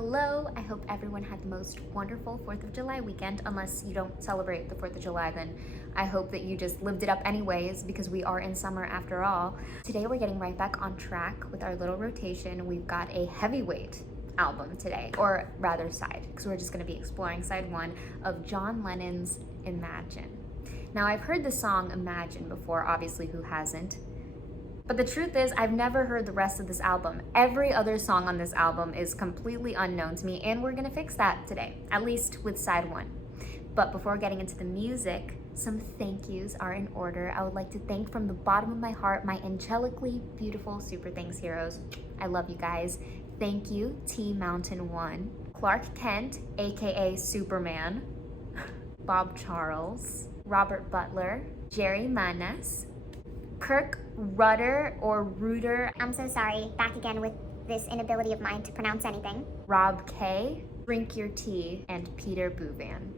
Hello, I hope everyone had the most wonderful 4th of July weekend. Unless you don't celebrate the 4th of July, then I hope that you just lived it up anyways, because we are in summer after all. Today we're getting right back on track with our little rotation. We've got a heavyweight album today, or rather side, because we're just going to be exploring side 1 of John Lennon's Imagine. Now, I've heard the song Imagine before, obviously who hasn't? But the truth is, I've never heard the rest of this album. Every other song on this album is completely unknown to me, and we're gonna fix that today, at least with side 1. But before getting into the music, some thank yous are in order. I would like to thank from the bottom of my heart my angelically beautiful Super Thanks heroes. I love you guys. Thank you, T Mountain 1, Clark Kent, aka Superman, Bob Charles, Robert Butler, Jerry Manes, Kirk, Ruter or Ruter. I'm so sorry, back again with this inability of mine to pronounce anything. Rob K, drinkyourtea, and Peter Buwen.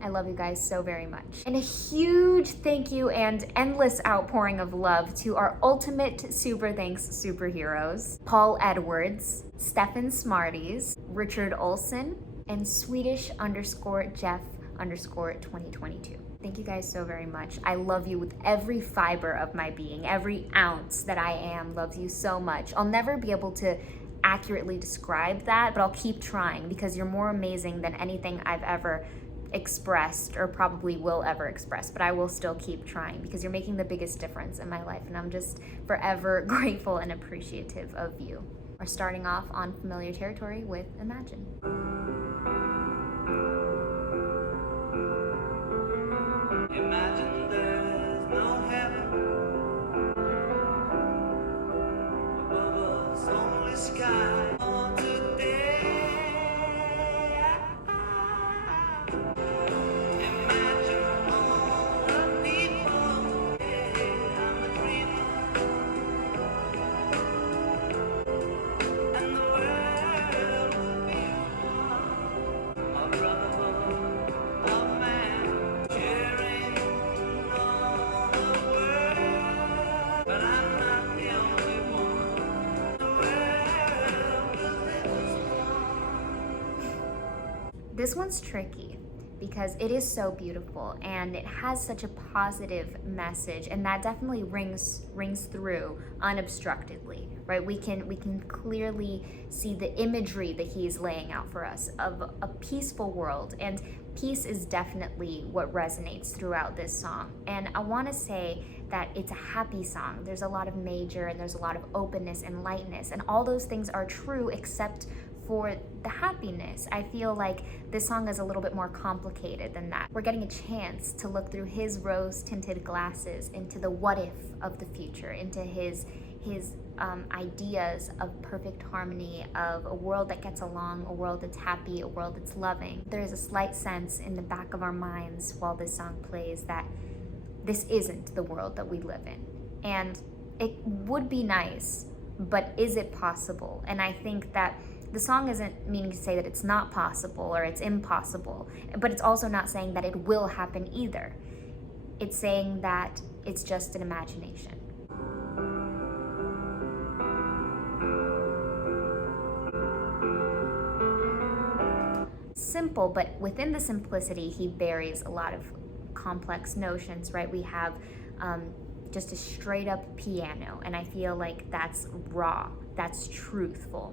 I love you guys so very much. And a huge thank you and endless outpouring of love to our ultimate super thanks superheroes, Paul Edwards, StephaneSmarties, Richard Olsen, and Swedish_Jeff_2022. Thank you guys so very much. I love you with every fiber of my being. Every ounce that I am loves you so much. I'll never be able to accurately describe that, but I'll keep trying because you're more amazing than anything I've ever expressed or probably will ever express, but I will still keep trying because you're making the biggest difference in my life, and I'm just forever grateful and appreciative of you. We're starting off on familiar territory with Imagine. Imagine there's no heaven above us, only sky. On today, imagine all the people. I'm a dreamer, and the world will be one, a brotherhood of man. This one's tricky because it is so beautiful and it has such a positive message, and that definitely rings through unobstructedly, right? We can clearly see the imagery that he's laying out for us of a peaceful world, and peace is definitely what resonates throughout this song. And I want to say that it's a happy song. There's a lot of major and there's a lot of openness and lightness, and all those things are true except for the happiness. I feel like this song is a little bit more complicated than that. We're getting a chance to look through his rose-tinted glasses into the what if of the future, into his ideas of perfect harmony, of a world that gets along, a world that's happy, a world that's loving. There is a slight sense in the back of our minds while this song plays that this isn't the world that we live in. And it would be nice, but is it possible? And I think that the song isn't meaning to say that it's not possible or it's impossible, but it's also not saying that it will happen either. It's saying that it's just an imagination. Simple, but within the simplicity, he buries a lot of complex notions, right? We have just a straight up piano, and I feel like that's raw, that's truthful.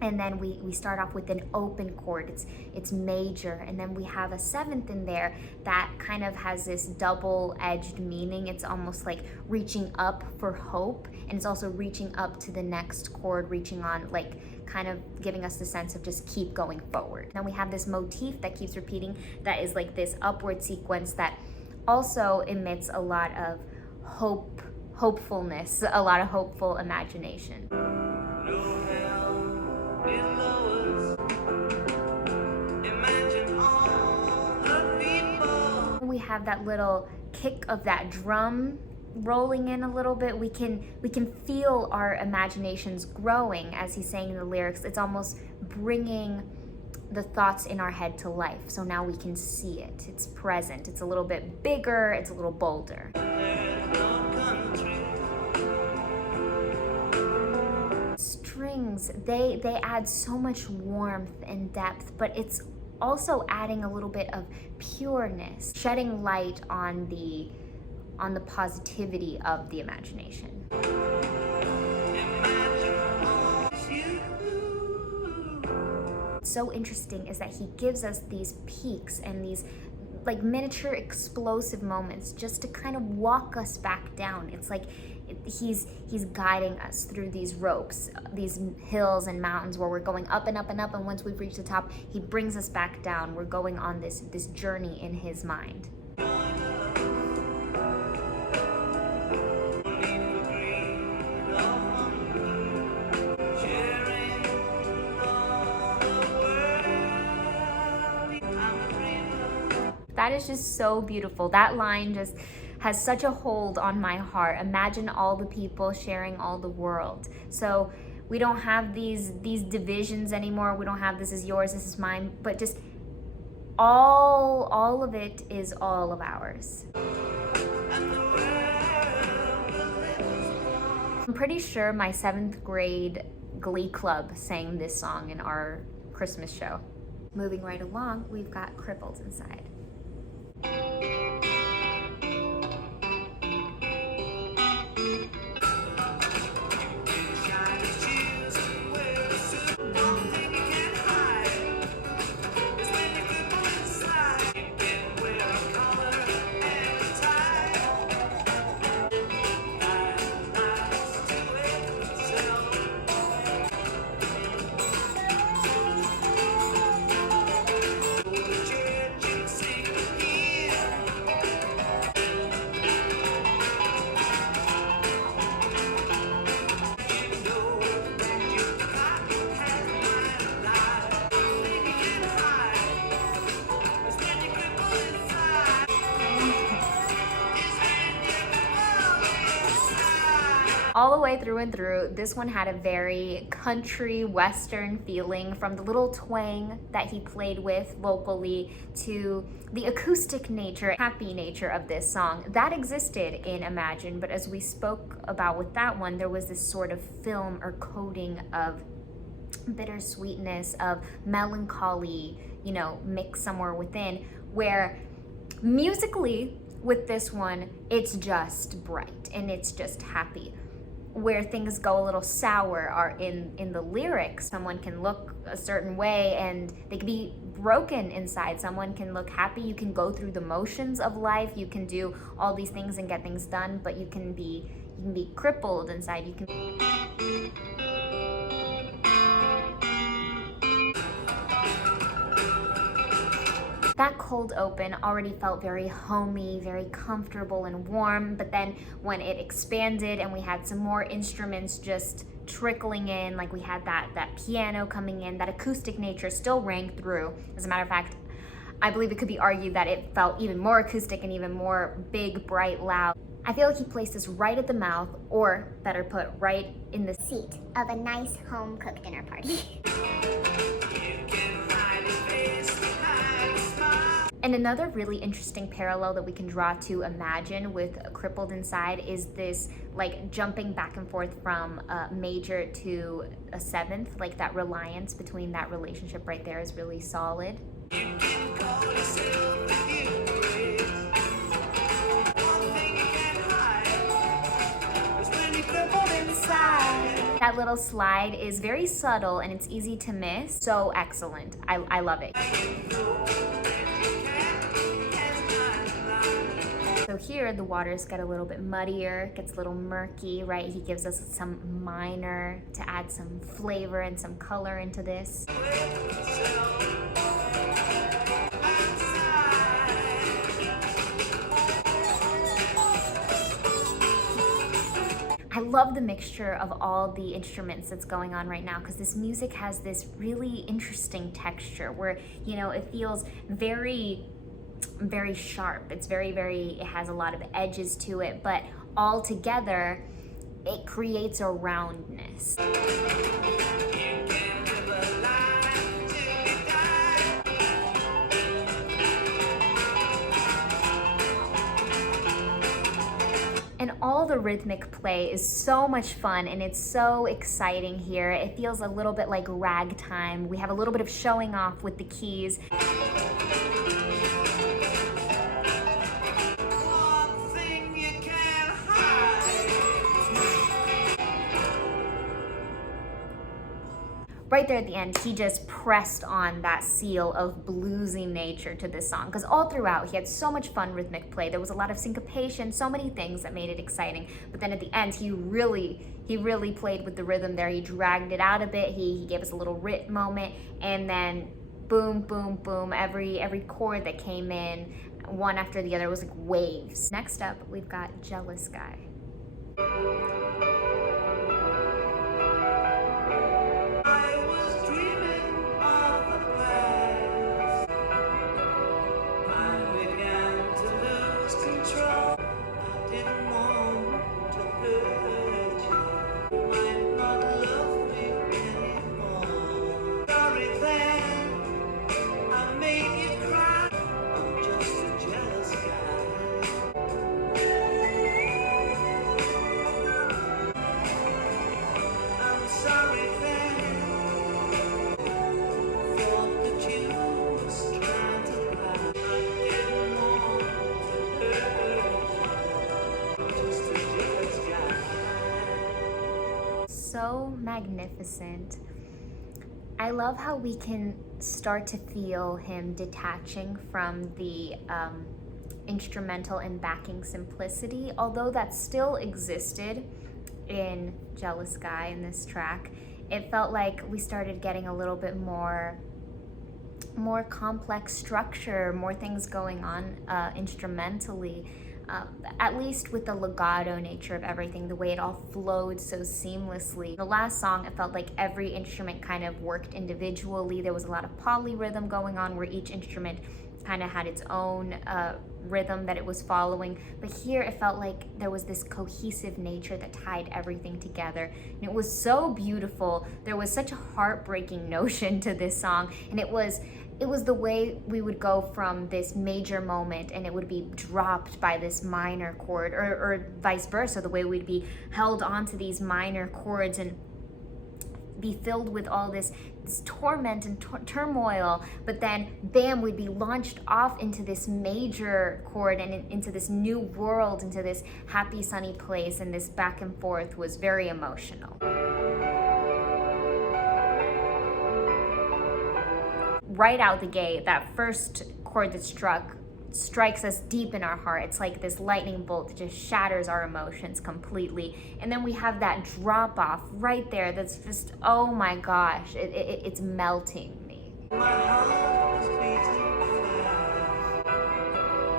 And then we start off with an open chord, it's major, and then we have a 7th in there that kind of has this double-edged meaning. It's almost like reaching up for hope, and it's also reaching up to the next chord, reaching on, like kind of giving us the sense of just keep going forward. Then we have this motif that keeps repeating that is like this upward sequence that also emits a lot of hopefulness, a lot of hopeful imagination. We have that little kick of that drum rolling in a little bit. We can feel our imaginations growing as he's saying in the lyrics. It's almost bringing the thoughts in our head to life. So now we can see it. It's present. It's a little bit bigger. It's a little bolder. strings, they add so much warmth and depth, but it's also adding a little bit of pureness, shedding light on the positivity of the imagination. What's so interesting is that he gives us these peaks and these like miniature explosive moments just to kind of walk us back down. It's like he's guiding us through these ropes, these hills and mountains where we're going up and up and up, and once we've reached the top, he brings us back down. We're going on this journey in his mind. That is just so beautiful. That line just has such a hold on my heart. Imagine all the people sharing all the world. So we don't have these divisions anymore. We don't have this is yours, this is mine, but just all of it is all of ours. I'm pretty sure my 7th grade Glee Club sang this song in our Christmas show. Moving right along, we've got Crippled inside. All the way through and through, this one had a very country western feeling, from the little twang that he played with vocally to the acoustic nature, happy nature of this song. That existed in Imagine, but as we spoke about with that one, there was this sort of film or coating of bittersweetness, of melancholy, you know, mixed somewhere within, where musically with this one, it's just bright and it's just happy. Where things go a little sour are in the lyrics. Someone can look a certain way and they can be broken inside. Someone can look happy. You can go through the motions of life. You can do all these things and get things done, but you can be crippled inside. You can That cold open already felt very homey, very comfortable and warm, but then when it expanded and we had some more instruments just trickling in, like we had that piano coming in, that acoustic nature still rang through. As a matter of fact, I believe it could be argued that it felt even more acoustic and even more big, bright, loud. I feel like he placed this right at the mouth, or better put, right in the Seat of a nice home-cooked dinner party. And another really interesting parallel that we can draw to Imagine with Crippled Inside is this like jumping back and forth from a major to a 7th, like that reliance between that relationship right there is really solid. That little slide is very subtle and it's easy to miss. So excellent. I love it. So here the waters get a little bit muddier, gets a little murky, right? He gives us some minor to add some flavor and some color into this. I love the mixture of all the instruments that's going on right now, because this music has this really interesting texture where, you know, it feels very sharp. It's it has a lot of edges to it, but all together it creates a roundness. And And all the rhythmic play is so much fun and it's so exciting here. It feels a little bit like ragtime. We have a little bit of showing off with the keys. One thing you can't hide. Right there at the end, he just pressed on that seal of bluesy nature to this song, because all throughout he had so much fun rhythmic play. There was a lot of syncopation, so many things that made it exciting. But then at the end, he really played with the rhythm there. He dragged it out a bit. He gave us a little rit moment, and then boom, boom, boom. Every chord that came in, one after the other, was like waves. Next up, we've got Jealous Guy. I was dreaming of the past. I began to lose control. I didn't want to hurt you. You might not love me anymore. Sorry then, I made you cry. I'm just a jealous guy. I'm sorry then. Thought that you was trying to lie. I didn't want to hurt you. I'm just a jealous guy. So magnificent. I love how we can start to feel him detaching from the instrumental and backing simplicity, although that still existed in Jealous Guy in this track. It felt like we started getting a little bit more complex structure, more things going on instrumentally, at least with the legato nature of everything, the way it all flowed so seamlessly. The last song, it felt like every instrument kind of worked individually. There was a lot of polyrhythm going on where each instrument kind of had its own rhythm that it was following. But here it felt like there was this cohesive nature that tied everything together. And it was so beautiful. There was such a heartbreaking notion to this song. And it was the way we would go from this major moment and it would be dropped by this minor chord, or vice versa, the way we'd be held onto these minor chords and be filled with all this torment and turmoil, but then bam, we'd be launched off into this major chord and into this new world, into this happy sunny place, and this back and forth was very emotional. Right out the gate, that first chord that strikes us deep in our heart. It's like this lightning bolt that just shatters our emotions completely. And then we have that drop off right there that's just, oh my gosh, it's melting me. My heart was beating fast.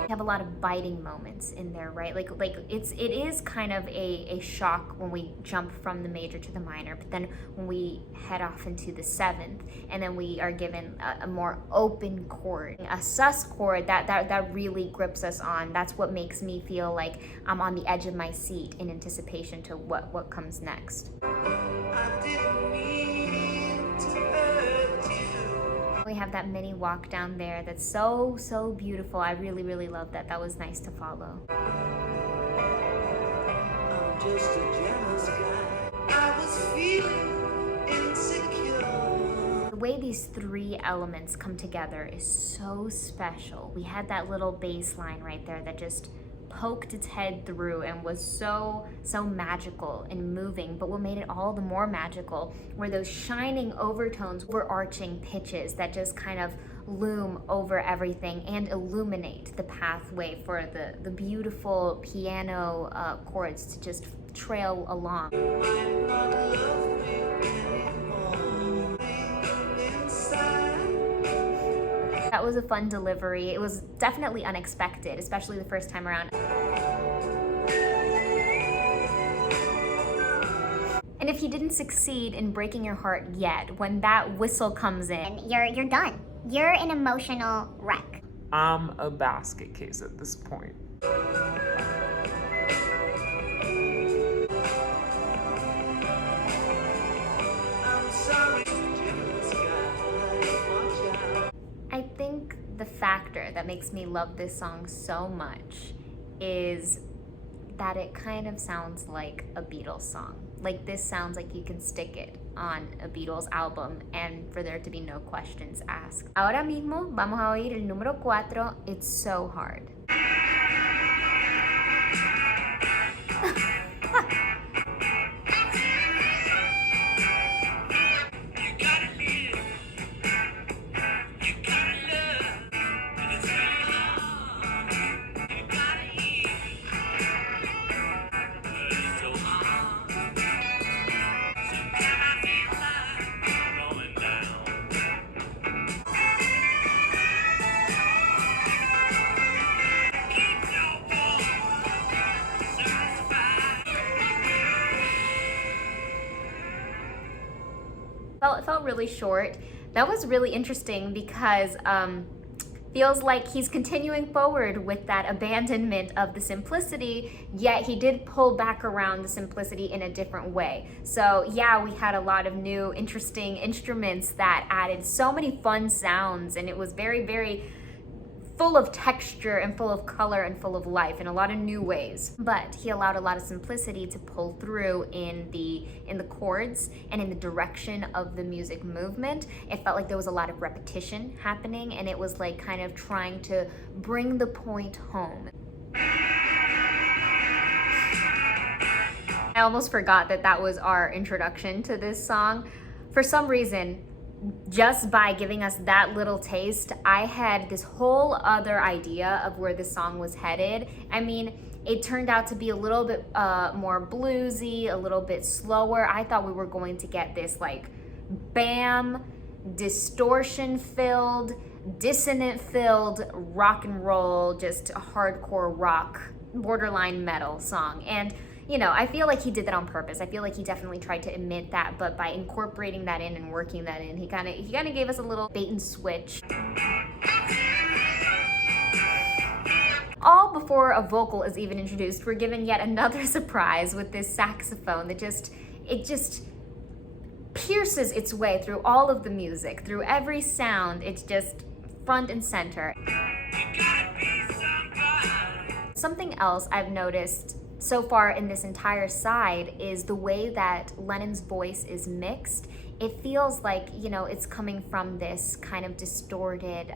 We have a lot of biting moments in there, right? Like it is kind of a shock when we jump from the major to the minor, but then when we head off into the seventh, and then we are given a more open chord, a sus chord that really grips us on. That's what makes me feel like I'm on the edge of my seat in anticipation to what comes next. I didn't mean to hurt you. We have that mini walk down there that's so beautiful. I really love that. That was nice to follow. I'm just a jealous guy. I was feeling insecure. The way these three elements come together is so special. We had that little bass line right there that just poked its head through and was so magical and moving. But what made it all the more magical were those shining overtones, overarching pitches that just kind of loom over everything and illuminate the pathway for the beautiful piano chords to just trail along. You might not love me anymore. Inside. That was a fun delivery. It was definitely unexpected, especially the first time around. And if he didn't succeed in breaking your heart yet, when that whistle comes in, And you're done. You're an emotional wreck. I'm a basket case at this point. I'm sorry, jealous guy. Watch out. I think the factor that makes me love this song so much is that it kind of sounds like a Beatles song. Like this sounds like you can stick it on a Beatles album and for there to be no questions asked. Ahora mismo vamos a oír el número 4, It's So Hard. It felt really short. That was really interesting because feels like he's continuing forward with that abandonment of the simplicity, yet he did pull back around the simplicity in a different way. So yeah, we had a lot of new interesting instruments that added so many fun sounds, and it was very, very full of texture and full of color and full of life in a lot of new ways. But he allowed a lot of simplicity to pull through in the chords and in the direction of the music movement. It felt like there was a lot of repetition happening, and it was like kind of trying to bring the point home. I almost forgot that that was our introduction to this song. For some reason, just by giving us that little taste, I had this whole other idea of where the song was headed. I mean, it turned out to be a little bit more bluesy, a little bit slower. I thought we were going to get this like bam, distortion-filled, dissonant-filled rock and roll, just hardcore rock, borderline metal song. And you know, I feel like he did that on purpose. I feel like he definitely tried to emit that, but by incorporating that in and working that in, he kind of gave us a little bait and switch. All before a vocal is even introduced, we're given yet another surprise with this saxophone that just pierces its way through all of the music, through every sound. It's just front and center. Something else I've noticed so far in this entire side is the way that Lennon's voice is mixed. It feels like, you know, it's coming from this kind of distorted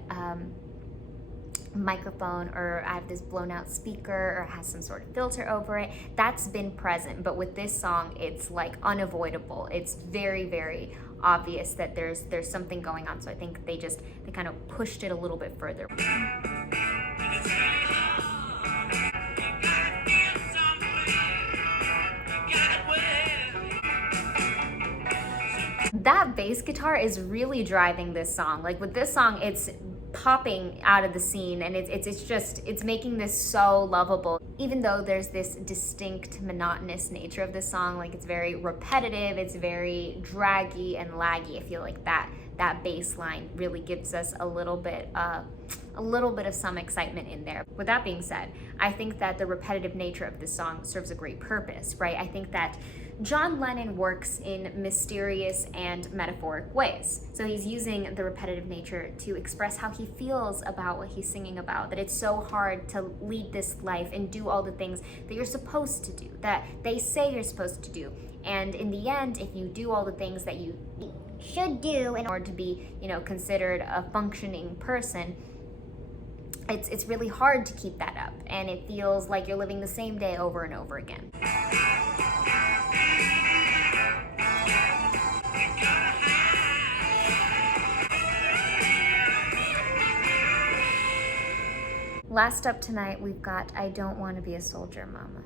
microphone, or I have this blown out speaker, or has some sort of filter over it. That's been present, but with this song, it's like unavoidable. It's very, very obvious that there's something going on. So I think they kind of pushed it a little bit further. That bass guitar is really driving this song. Like with this song, it's popping out of the scene, and it's making this so lovable. Even though there's this distinct monotonous nature of this song, like it's very repetitive, it's very draggy and laggy. I feel like that bass line really gives us a little bit of some excitement in there. With that being said, I think that the repetitive nature of this song serves a great purpose, right? I think that John Lennon works in mysterious and metaphoric ways. So he's using the repetitive nature to express how he feels about what he's singing about, that it's so hard to lead this life and do all the things that you're supposed to do, that they say you're supposed to do. And in the end, if you do all the things that you Should do in order to be, you know, considered a functioning person, it's really hard to keep that up, and it feels like you're living the same day over and over again. Last up tonight, we've got I Don't Want to Be a Soldier, Mama.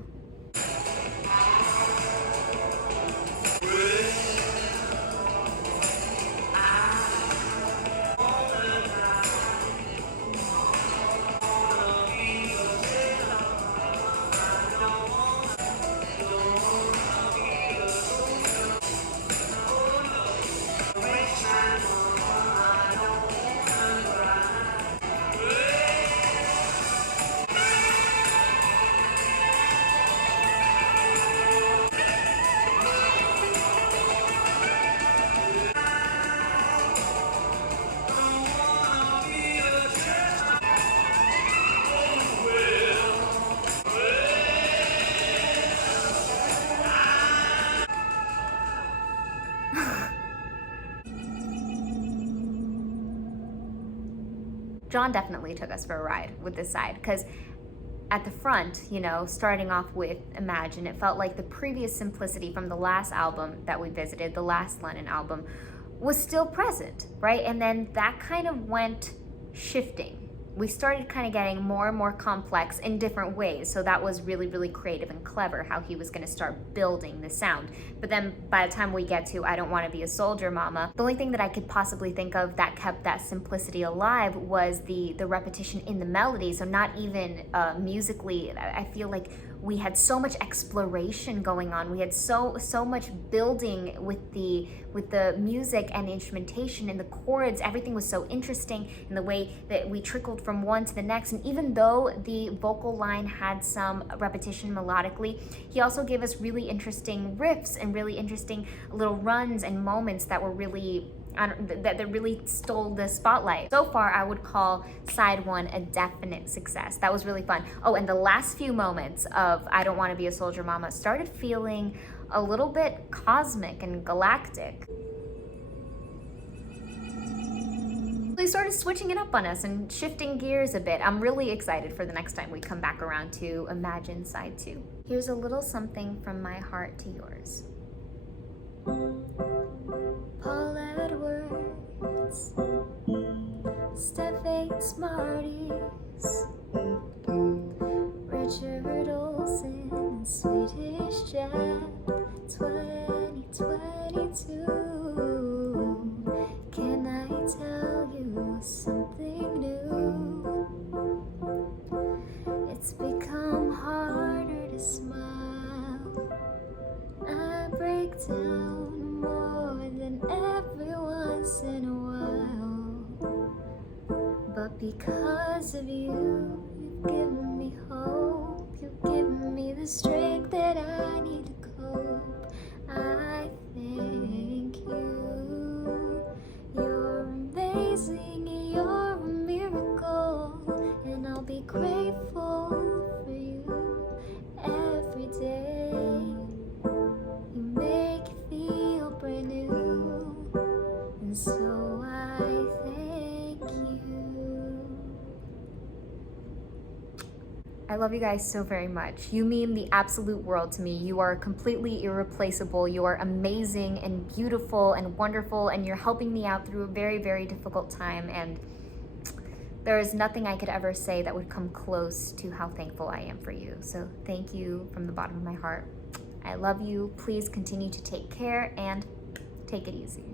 John definitely took us for a ride with this side, because at the front, you know, starting off with Imagine, it felt like the previous simplicity from the last album that we visited, the last Lennon album, was still present, right? And then that kind of went shifting. We started kind of getting more and more complex in different ways. So that was really, really creative and clever how he was going to start building the sound. But then by the time we get to I Don't Want to Be a Soldier, Mama, the only thing that I could possibly think of that kept that simplicity alive was the repetition in the melody. So not even musically, I feel like we had so much exploration going on. We had so much building with the music and the instrumentation and the chords. Everything was so interesting in the way that we trickled from one to the next. And even though the vocal line had some repetition melodically, he also gave us really interesting riffs and really interesting little runs and moments that were really that really stole the spotlight. So far, I would call side one a definite success. That was really fun. Oh, and the last few moments of I Don't Want to Be a Soldier, Mama started feeling a little bit cosmic and galactic. They started switching it up on us and shifting gears a bit. I'm really excited for the next time we come back around to Imagine side 2. Here's a little something from my heart to yours. Paul Edwards, StephaneSmarties, Richard Olsen, and Swedish Jazz, 2022. Can I tell you something new? It's become harder to smile. I break down more than every once in a while. But because of you, you've given me hope. You've given me the strength that I need to cope. I thank you. You're amazing, you're a miracle. And I'll be grateful for you every day. You make it feel brand new, and so I thank you. I love you guys so very much. You mean the absolute world to me. You are completely irreplaceable. You are amazing and beautiful and wonderful, and you're helping me out through a very, very difficult time. And there is nothing I could ever say that would come close to how thankful I am for you. So thank you from the bottom of my heart. I love you. Please continue to take care and take it easy.